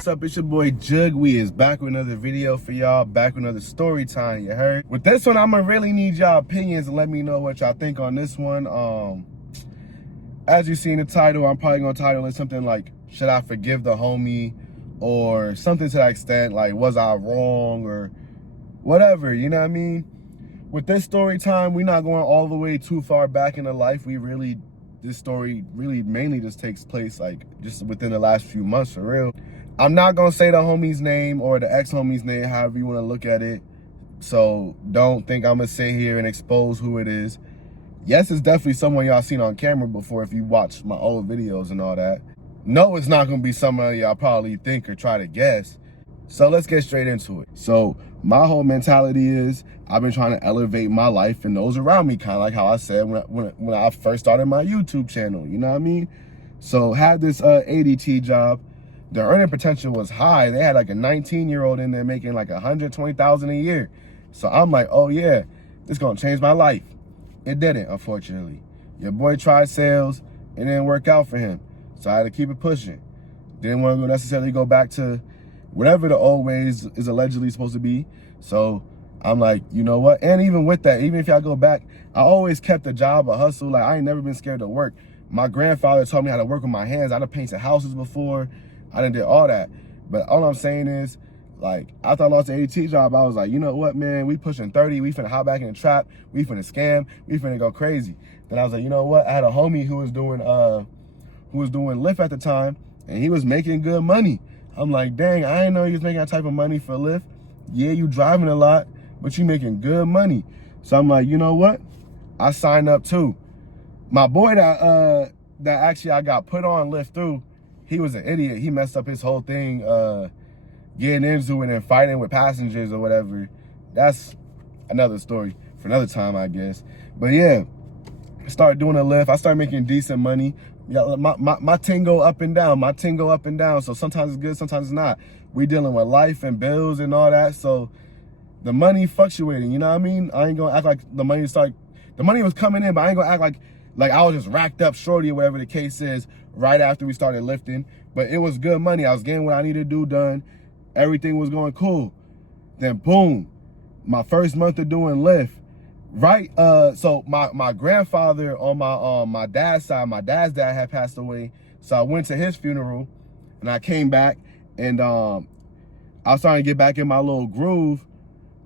what's up? It's your boy Jug. We is back with another video for y'all, back with another story time, you heard? With this one, I'm gonna really need y'all opinions and let me know what y'all think on this one. As you see in the title, I'm probably gonna title it something like, should I forgive the homie? Or something to that extent, like, was I wrong? Or whatever, you know what I mean? With this story time, we're not going all the way too far back in the life. This story really mainly just takes place like just within the last few months, for real. I'm not gonna say the homie's name or the ex-homie's name, however you wanna look at it. So don't think I'm gonna sit here and expose who it is. Yes, it's definitely someone y'all seen on camera before if you watch my old videos and all that. No, it's not gonna be someone y'all probably think or try to guess. So let's get straight into it. So my whole mentality is I've been trying to elevate my life and those around me, kind of like how I said when I first started my YouTube channel, you know what I mean? So had this ADT job. The earning potential was high. They had like a 19-year-old in there making like $120,000 a year. So I'm like, oh yeah, this gonna change my life. It didn't, unfortunately. Your boy tried sales, it didn't work out for him. So I had to keep it pushing. Didn't want to necessarily go back to whatever the old ways is allegedly supposed to be. So I'm like, you know what? And even with that, even if y'all go back, I always kept a job, a hustle. Like, I ain't never been scared to work. My grandfather taught me how to work with my hands. I done painted houses before. I done did all that. But all I'm saying is, like, after I lost the AT job, I was like, you know what, man? We pushing 30. We finna hop back in the trap. We finna scam. We finna go crazy. Then I was like, you know what? I had a homie who was doing Lyft at the time, and he was making good money. I'm like, dang, I didn't know he was making that type of money for Lyft. Yeah, you driving a lot, but you making good money. So I'm like, you know what? I signed up too. My boy that actually I got put on Lyft through, he was an idiot. He messed up his whole thing, getting into it and fighting with passengers or whatever. That's another story for another time, I guess. But yeah, I started doing a Lyft. I started making decent money. Yeah, my ting go up and down. My ting go up and down. So sometimes it's good, sometimes it's not. We dealing with life and bills and all that. So the money fluctuating, you know what I mean? I ain't gonna act like the money was coming in, but I ain't gonna act like I was just racked up shorty or whatever the case is right after we started lifting. But it was good money. I was getting what I needed to do done. Everything was going cool. Then boom, my first month of doing Lyft. Right, so my grandfather on my dad's side, my dad's dad had passed away. So I went to his funeral and I came back and I was starting to get back in my little groove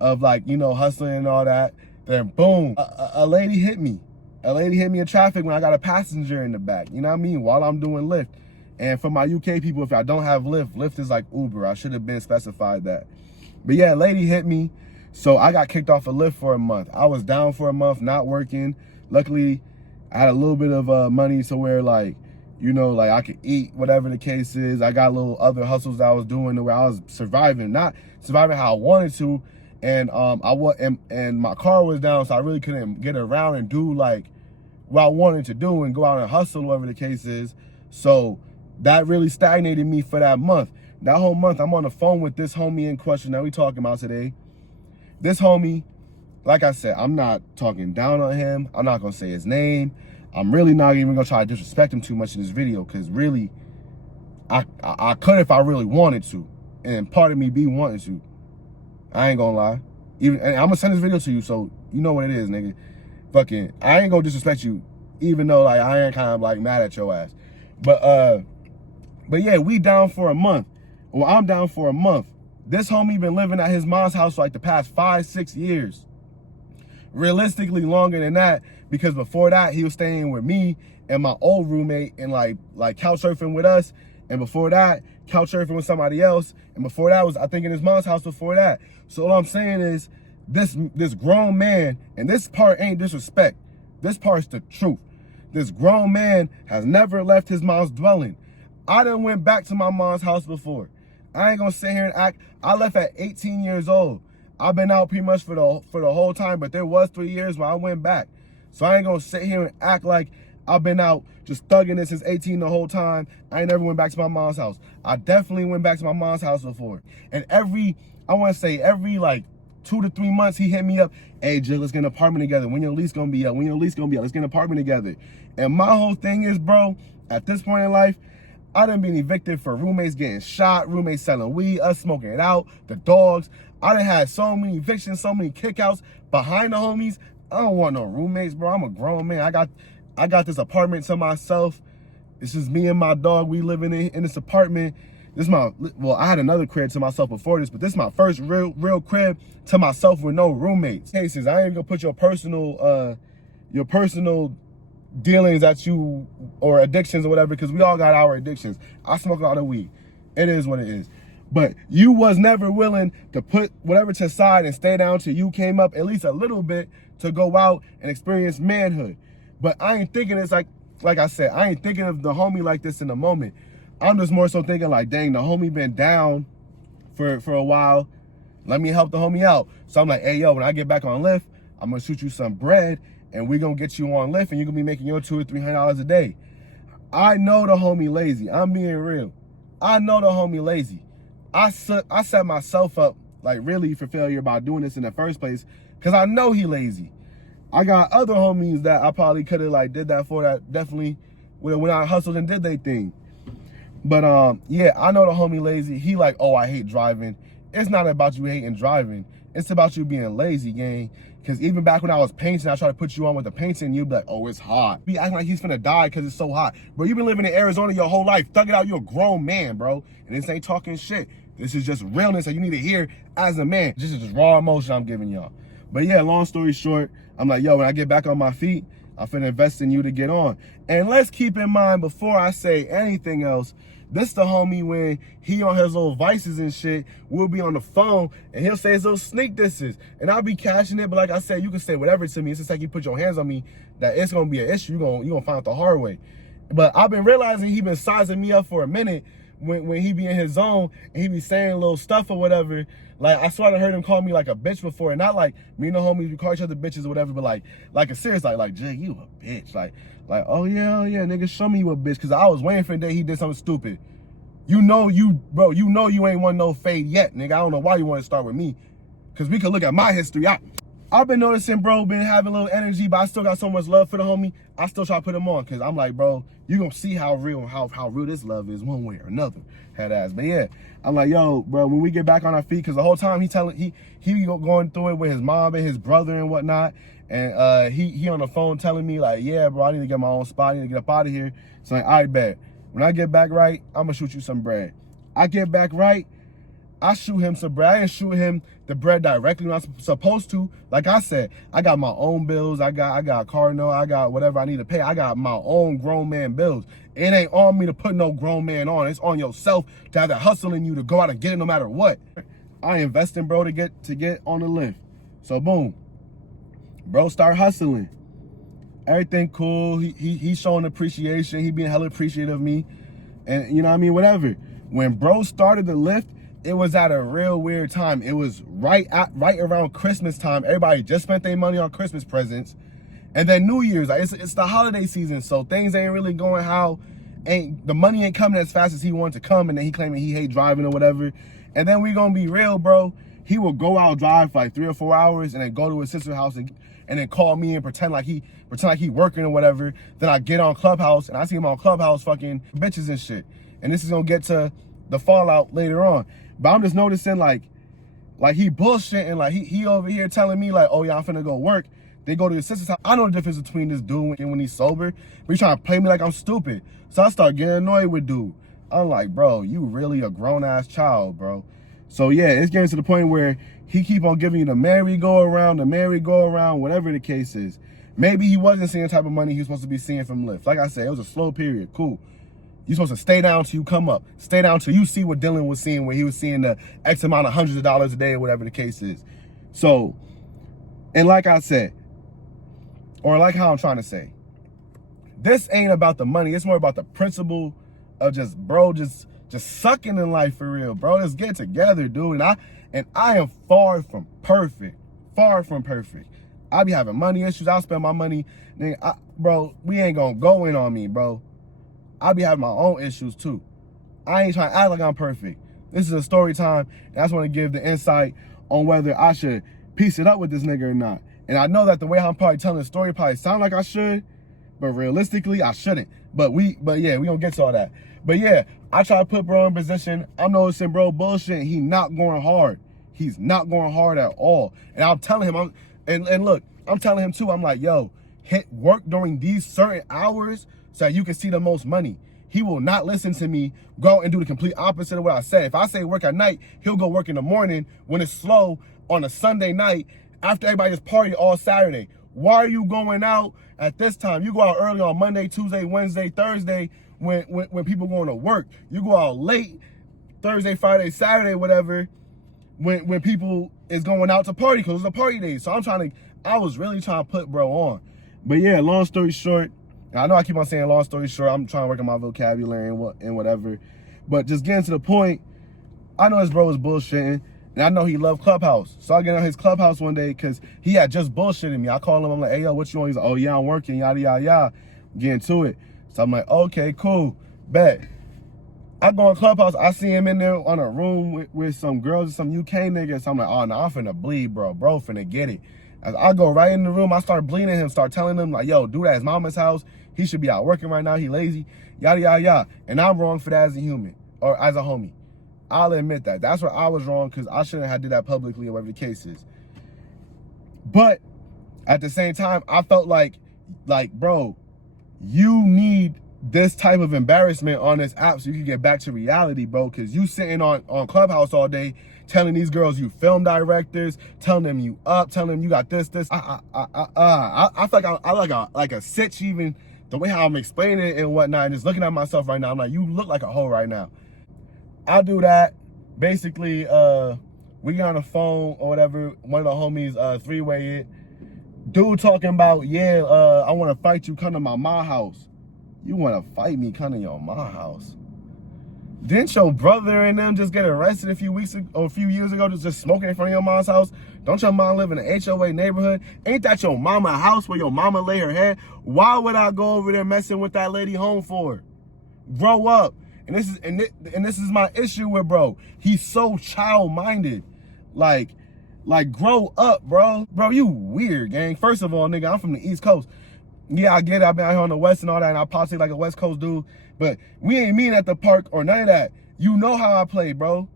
of, like, you know, hustling and all that. Then boom, a lady hit me. A lady hit me in traffic when I got a passenger in the back, you know what I mean, while I'm doing Lyft. And for my UK people, if I don't have Lyft is like Uber. I should have been specified that. But yeah, a lady hit me. So I got kicked off of Lyft for a month. I was down for a month, not working. Luckily, I had a little bit of money to where, like, you know, like I could eat, whatever the case is. I got little other hustles that I was doing where I was surviving, not surviving how I wanted to. And and my car was down, so I really couldn't get around and do like what I wanted to do and go out and hustle, whatever the case is. So that really stagnated me for that month. That whole month, I'm on the phone with this homie in question that we talking about today. This homie, like I said, I'm not talking down on him. I'm not going to say his name. I'm really not even going to try to disrespect him too much in this video because really, I could if I really wanted to. And part of me be wanting to. I ain't going to lie. And I'm going to send this video to you so you know what it is, nigga. Fucking, I ain't going to disrespect you even though, like, I ain't kind of, like, mad at your ass. But yeah, we down for a month. Well, I'm down for a month. This homie been living at his mom's house for like the past 5-6 years. Realistically longer than that, because before that he was staying with me and my old roommate and like couch surfing with us. And before that, couch surfing with somebody else. And before that was, I think, in his mom's house before that. So all I'm saying is this grown man, and this part ain't disrespect. This part's the truth. This grown man has never left his mom's dwelling. I done went back to my mom's house before. I ain't gonna sit here and act. I left at 18 years old. I've been out pretty much for the whole time, but there was 3 years when I went back. So I ain't gonna sit here and act like I've been out just thugging it since 18 the whole time. I ain't never went back to my mom's house. I definitely went back to my mom's house before. And every like 2 to 3 months, he hit me up. Hey, Jill, let's get an apartment together. When your lease gonna be up? When your lease gonna be up? Let's get an apartment together. And my whole thing is, bro, at this point in life, I done been evicted for roommates getting shot, roommates selling weed, us smoking it out, the dogs. I done had so many evictions, so many kickouts behind the homies. I don't want no roommates, bro. I'm a grown man. I got this apartment to myself. It's just me and my dog. We living in this apartment. This is well, I had another crib to myself before this, but this is my first real crib to myself with no roommates. Cases, I ain't gonna put your personal dealings at you or addictions or whatever, because we all got our addictions. I smoke a lot of weed. It is what it is. But you was never willing to put whatever to the side and stay down till you came up at least a little bit to go out and experience manhood. But I ain't thinking it's like I said, I ain't thinking of the homie like this in the moment. I'm just more so thinking like, dang, the homie been down for a while. Let me help the homie out. So I'm like, hey, yo, when I get back on Lyft, I'm going to shoot you some bread and we going to get you on Lyft and you're going to be making your $200 or $300 a day. I know the homie lazy. I'm being real. I know the homie lazy. I set myself up like really for failure by doing this in the first place because I know he lazy. I got other homies that I probably could have like did that for, that definitely when I hustled and did they thing. But yeah, I know the homie lazy. He like, oh, I hate driving. It's not about you hating driving. It's about you being lazy, gang. Because even back when I was painting, I tried to put you on with the painting, you'd be like, oh, it's hot. Be acting like he's finna die because it's so hot. Bro, you've been living in Arizona your whole life. Thug it out, you're a grown man, bro. And this ain't talking shit. This is just realness that you need to hear as a man. This is just raw emotion I'm giving y'all. But yeah, long story short, I'm like, yo, when I get back on my feet, I'm finna invest in you to get on. And let's keep in mind, before I say anything else, this the homie when he on his little vices and shit, we'll be on the phone and he'll say his little sneak disses. And I'll be catching it, but like I said, you can say whatever to me. It's just like you put your hands on me, that it's gonna be an issue. You're gonna find out the hard way. But I've been realizing he been sizing me up for a minute when he be in his zone and he be saying little stuff or whatever. Like, I swear I heard him call me like a bitch before, and not like me and the homies, we call each other bitches or whatever, but like a serious, like, Jay, you a bitch. Like, oh yeah, nigga, show me you a bitch, because I was waiting for the day he did something stupid. You know you ain't won no fade yet, nigga. I don't know why you want to start with me, because we could look at my history. I've been noticing, bro, been having a little energy, but I still got so much love for the homie. I still try to put him on, because I'm like, bro, you gonna see how real this love is one way or another. Head ass. But yeah, I'm like, yo, bro, when we get back on our feet, because the whole time he going through it with his mom and his brother and whatnot, and he on the phone telling me like, yeah, bro, I need to get my own spot, I need to get up out of here. So like, I bet when I get back right, I'm gonna shoot you some bread. I get back right, I shoot him some bread. I didn't shoot him the bread directly when I was supposed to. Like I said, I got my own bills. I got a car note. I got whatever I need to pay. I got my own grown man bills. It ain't on me to put no grown man on. It's on yourself to have that hustle in you to go out and get it no matter what. I invest in bro to get on the lift. So boom, bro start hustling. Everything cool. He's showing appreciation. He being hella appreciative of me. And you know what I mean? Whatever. When bro started the lift, it was at a real weird time. It was right around Christmas time. Everybody just spent their money on Christmas presents. And then New Year's, like it's the holiday season, so things ain't really going the money ain't coming as fast as he wanted to come, and then he claiming he hate driving or whatever. And then we gonna be real, bro. He will go out drive for like 3 or 4 hours and then go to his sister's house and then call me and pretend like he working or whatever. Then I get on Clubhouse and I see him on Clubhouse fucking bitches and shit. And this is gonna get to the fallout later on. But I'm just noticing like he bullshitting, like he over here telling me like, oh yeah, I'm finna go work. They go to his sister's house. I know the difference between this dude and when he's sober, but he's trying to play me like I'm stupid. So I start getting annoyed with dude. I'm like, bro, you really a grown ass child, bro. So yeah, it's getting to the point where he keep on giving you the merry-go-around, whatever the case is. Maybe he wasn't seeing the type of money he was supposed to be seeing from Lyft. Like I said, it was a slow period, cool. You're supposed to stay down till you come up. Stay down till you see what Dylan was seeing, where he was seeing the X amount of hundreds of dollars a day or whatever the case is. So, and like I said, or like how I'm trying to say, this ain't about the money. It's more about the principle of just sucking in life for real, bro. Let's get together, dude. And I am far from perfect. I be having money issues. I'll spend my money. Bro, we ain't gonna go in on me, bro. I be having my own issues too. I ain't trying to act like I'm perfect. This is a story time. And I just want to give the insight on whether I should piece it up with this nigga or not. And I know that the way I'm probably telling the story probably sound like I should, but realistically, I shouldn't. But yeah, we gonna get to all that. But yeah, I try to put bro in position. I'm noticing bro bullshit. He not going hard. He's not going hard at all. And I'm telling him, and look, I'm telling him too, I'm like, yo, hit work during these certain hours so that you can see the most money. He will not listen to me, go out and do the complete opposite of what I said. If I say work at night, he'll go work in the morning when it's slow on a Sunday night after everybody just party all Saturday. Why are you going out at this time? You go out early on Monday, Tuesday, Wednesday, Thursday when people going to work. You go out late Thursday, Friday, Saturday, whatever, when people is going out to party because it's a party day. So I was really trying to put bro on. But yeah, long story short, I know I keep on saying long story short, I'm trying to work on my vocabulary and whatever. But just getting to the point, I know his bro was bullshitting, and I know he loved Clubhouse. So I get on his Clubhouse one day because he had just bullshitted me. I call him, I'm like, hey, yo, what you on? He's like, oh, yeah, I'm working, yada, yada, yada. Getting to it. So I'm like, okay, cool, bet. I go on Clubhouse, I see him in there on a room with some girls and some UK niggas. So I'm like, oh, no, I'm finna bleed, bro. Bro finna get it. As I go right in the room, I start bleeding him, start telling him, like, yo, dude at his mama's house. He should be out working right now. He lazy, yada, yada, yada. And I'm wrong for that as a human or as a homie. I'll admit that. That's where I was wrong because I shouldn't have did that publicly or whatever the case is. But at the same time, I felt like, bro, you need this type of embarrassment on this app so you can get back to reality, bro. Because you sitting on Clubhouse all day telling these girls you film directors, telling them you up, telling them you got this. I feel like I like a sitch even the way how I'm explaining it and whatnot, and just looking at myself right now. I'm like, you look like a hoe right now. I do that. Basically, we get on the phone or whatever. One of the homies three-way it. Dude talking about, yeah, I want to fight you, come to my house. You want to fight me, come to your house? Didn't your brother and them just get arrested a few years ago just smoking in front of your mom's house? Don't your mom live in an HOA neighborhood? Ain't that your mama house where your mama lay her head? Why would I go over there messing with that lady home for? Grow up. And this is my issue with bro. He's so child-minded. Like grow up, bro. Bro, you weird, gang. First of all, nigga, I'm from the East Coast. Yeah, I get it. I've been out here on the West and all that, and I politic like a West Coast dude. But we ain't meeting at the park or none of that. You know how I play, bro.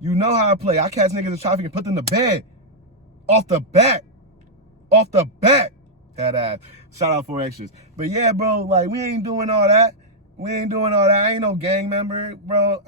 You know how I play. I catch niggas in traffic and put them to bed. Off the bat. Off the bat. That ass. Shout out for extras. But yeah, bro, like, we ain't doing all that. We ain't doing all that. I ain't no gang member, bro.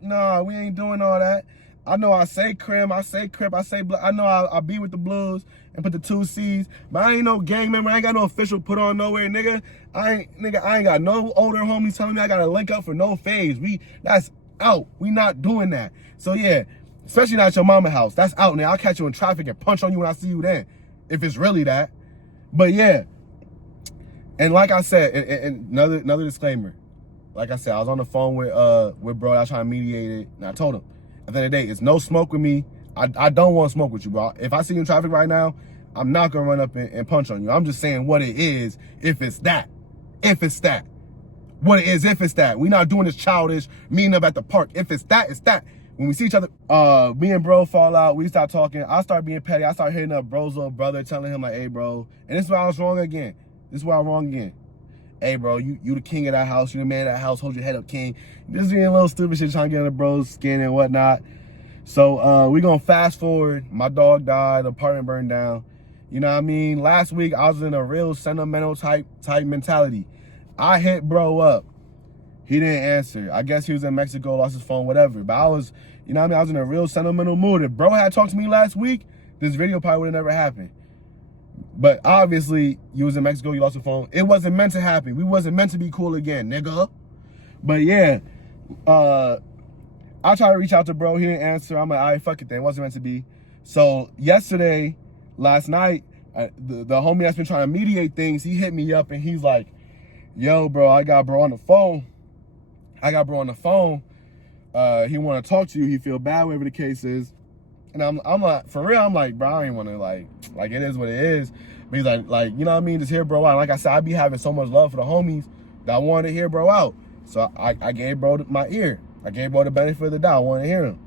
Nah, we ain't doing all that. I know I say Crim, I say Crip, I know I be with the Blues and put the 2 C's, but I ain't no gang member. I ain't got no official put on nowhere, nigga. I ain't got no older homies telling me I gotta link up for no phase. That's out. We not doing that. So yeah, especially not at your mama house. That's out now. I'll catch you in traffic and punch on you when I see you then, if it's really that. But yeah, and like I said, and another disclaimer. Like I said, I was on the phone with bro. I was trying to mediate it, and I told him, at the end of the day, it's no smoke with me. I don't want to smoke with you, bro. If I see you in traffic right now, I'm not gonna run up and punch on you. I'm just saying what it is, if it's that. If it's that. What it is, if it's that. We not doing this childish meeting up at the park. If it's that, it's that. When we see each other, me and bro fall out, we start talking. I start being petty. I start hitting up bro's little brother, telling him like, hey, bro. And this is where I was wrong again. Hey, bro, you the king of that house. You the man of that house. Hold your head up, king. Just being a little stupid shit, trying to get under bro's skin and whatnot. So we gonna fast forward. My dog died. The apartment burned down. You know what I mean? Last week, I was in a real sentimental type mentality. I hit bro up. He didn't answer. I guess he was in Mexico, lost his phone, whatever. But I was, you know what I mean? I was in a real sentimental mood. If bro had talked to me last week, this video probably would have never happened. But obviously, you was in Mexico, you lost your phone. It wasn't meant to happen. We wasn't meant to be cool again, nigga. But yeah, I tried to reach out to bro. He didn't answer. I'm like, all right, fuck it then. It wasn't meant to be. So last night, the homie that's been trying to mediate things, he hit me up and he's like, yo, bro, I got bro on the phone. He want to talk to you. He feel bad, whatever the case is. And I'm like, for real, I'm like, bro, I ain't want to like it is what it is. But he's like, you know what I mean? Just hear bro out. Like I said, I be having so much love for the homies that I wanted to hear bro out. So I gave bro my ear. I gave bro the benefit of the doubt. I wanted to hear him.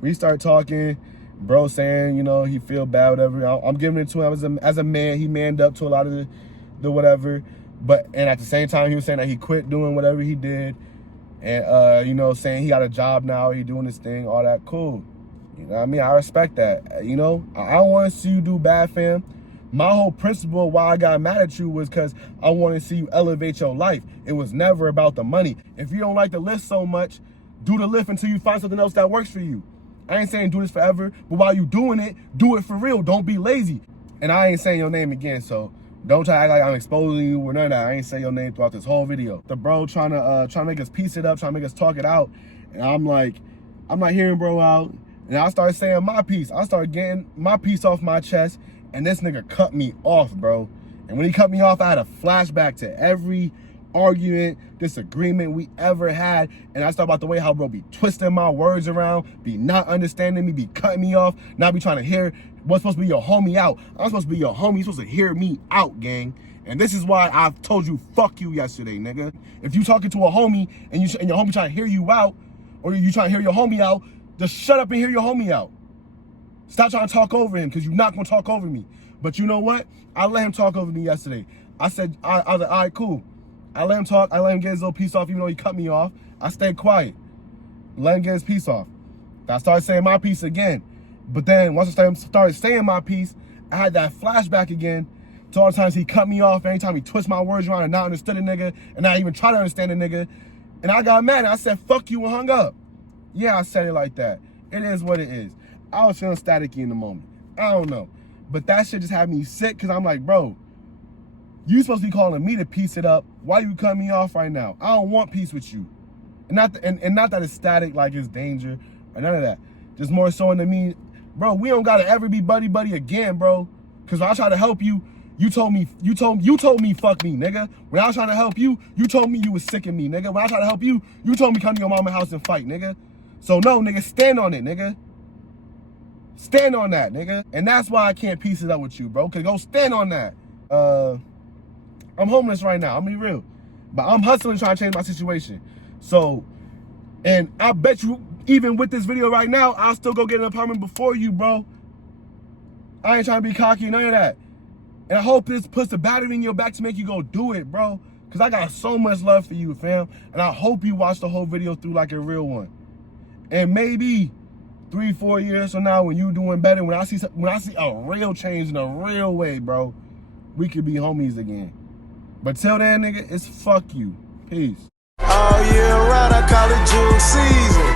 We start talking. Bro saying, you know, he feel bad, whatever. I'm giving it to him as a man. He manned up to a lot of the whatever. And at the same time, he was saying that he quit doing whatever he did. And, you know, saying he got a job now, he doing his thing, all that, cool. You know what I mean? I respect that. You know, I don't want to see you do bad, fam. My whole principle why I got mad at you was because I want to see you elevate your life. It was never about the money. If you don't like the lift so much, do the lift until you find something else that works for you. I ain't saying do this forever, but while you doing it, do it for real. Don't be lazy. And I ain't saying your name again, so don't try to act like I'm exposing you or none of that. I ain't say your name throughout this whole video. The bro trying to make us piece it up, trying to make us talk it out. And I'm like, I'm not hearing bro out. And I started saying my piece. I started getting my piece off my chest. And this nigga cut me off, bro. And when he cut me off, I had a flashback to every argument, disagreement we ever had. And I started about the way how bro be twisting my words around, be not understanding me, be cutting me off, not be trying to hear what's supposed to be your homie out. I'm supposed to be your homie. You're supposed to hear me out, gang. And this is why I told you, fuck you yesterday, nigga. If you talking to a homie and your homie trying to hear you out, or you trying to hear your homie out, just shut up and hear your homie out. Stop trying to talk over him, because you're not going to talk over me. But you know what? I let him talk over me yesterday. I said, I was like, all right, cool. I let him talk. I let him get his little piece off, even though he cut me off. I stayed quiet. Let him get his piece off. I started saying my piece again. But then once I started saying my piece, I had that flashback again to all the times he cut me off, anytime he twist my words around and not understood a nigga, and not even try to understand a nigga. And I got mad and I said, fuck you, and hung up. Yeah, I said it like that. It is what it is. I was feeling staticky in the moment. I don't know. But that shit just had me sick, because I'm like, bro, you supposed to be calling me to piece it up. Why you cut me off right now? I don't want peace with you. And not that it's static, like it's danger, or none of that. Just more so into me, bro, we don't gotta ever be buddy again, bro. Because when I try to help you, you told me fuck me, nigga. When I was trying to help you, you told me you was sick of me, nigga. When I tried to help you, you told me come to your mama's house and fight, nigga. So no, nigga, stand on it, nigga. Stand on that, nigga. And that's why I can't piece it up with you, bro. Cause go stand on that. I'm homeless right now, I'm gonna be real. But I'm hustling trying to change my situation. So, and I bet you, even with this video right now, I'll still go get an apartment before you, bro. I ain't trying to be cocky, none of that. And I hope this puts the battery in your back to make you go do it, bro. Cause I got so much love for you, fam. And I hope you watch the whole video through like a real one. And maybe 3-4 years from now, when you doing better, when I see a real change in a real way, bro, we could be homies again. But till then, nigga, it's fuck you. Peace. All year round, I call it June season.